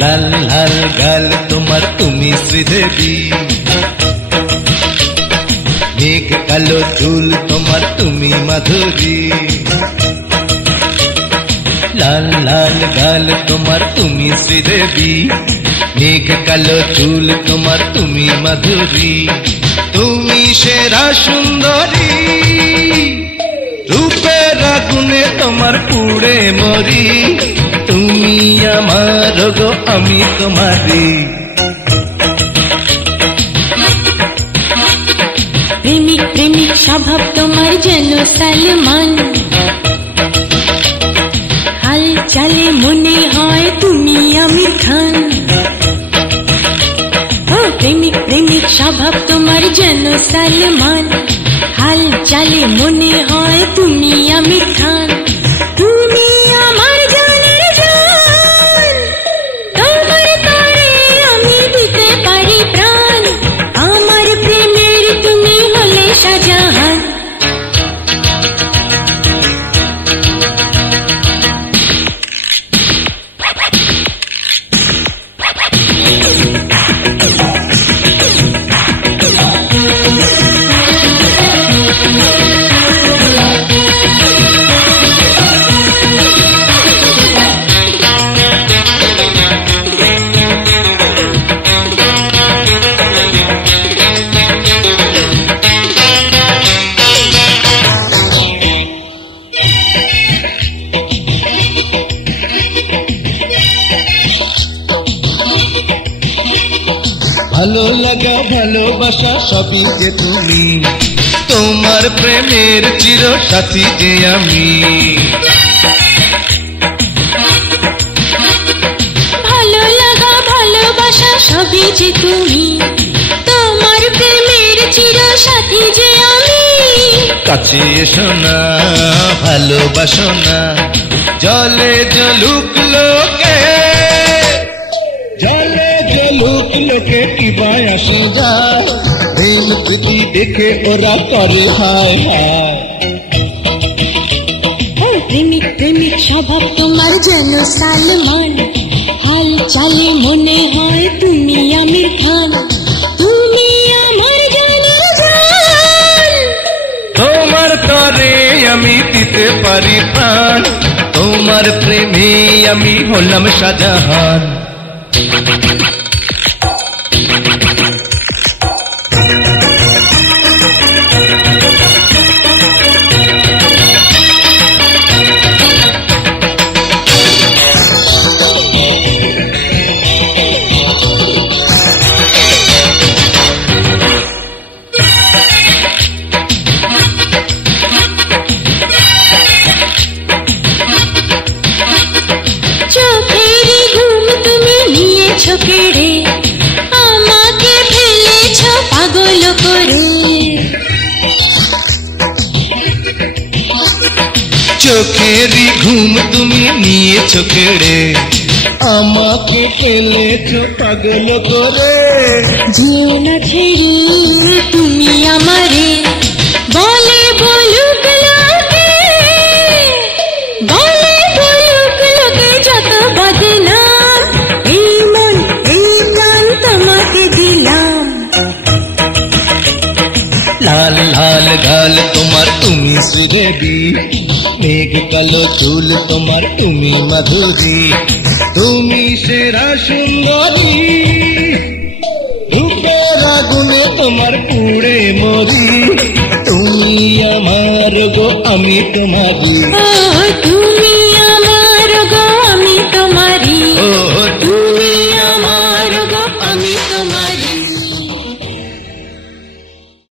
লাল লাল গাল তোমার তুমি শ্রীদেবী, মেঘ কালো চুল তোমার তুমি মাধুরী। লাল লাল গাল তোমার তুমি শ্রীদেবী, মেঘ কালো চুল তোমার তুমি মাধুরী। তুমি সেরা সুন্দরী, রূপের আগুনে তোমার পুড়ে মরি। তুমি আমার গো আমি তোমারি। প্রেমিক প্রেমিক স্বভাব তোমার যেন সালমান, হাল চালে মনে হয় তুমি আমির খান। ও প্রেমিক প্রেমিক স্বভাব তোমার যেন সালমান, হাল চালে মনে হয় তুমি আমির খান। তুমি আমার জানের জান, তোমার তরে আমি দিতে পারি প্রাণ। আমার প্রেমের তুমি হলে শাহজাহান। ভালো লাগা ভালোবাসা সবই যে তুমি, তোমার প্রেমের চির সাথী যে আমি। ভালো লাগা ভালোবাসা সবই যে তুমি, তোমার প্রেমের চির সাথী যে আমি। কাছে এসো না ভালোবাসো না, জলে জলুক লোকে, জলে জলুক লোকে কিবা আসে যায়। প্রেম প্রীতি দেখে ওরা করে হায় হায়। ও প্রেমিক প্রেমিক স্বভাব তোমার যেন সালমান, হাল চালে মনে হয় তুমি আমির খান। তুমি আমার জানের জান, তোমার তরে আমি দিতে পারি প্রাণ। তোমার প্রেমে আমি হলাম শাহজাহান। চোখেরই ঘুম তুমি নিয়েছো কেড়ে, আমাকে ফেলেছো পাগল করে। চোখেরই ঘুম তুমি নিয়েছো কেড়ে, আমাকে ফেলেছো পাগল করে। যেও না ছেড়ে তুমি আমারে, বলে বলুক লোকে, বলে বলুক লোকে যত বদনাম। এই মন এই প্রাণ তোমাকে দিলাম। লাল লাল গাল তোমার তুমি শ্রীদেবী, মেঘ কালো চুল তোমার তুমি মাধুরী। তুমি সেরা সুন্দরী, রূপের আগুনে তোমার পুড়ে মরি। তুমি আমার গো আমি তোমারি।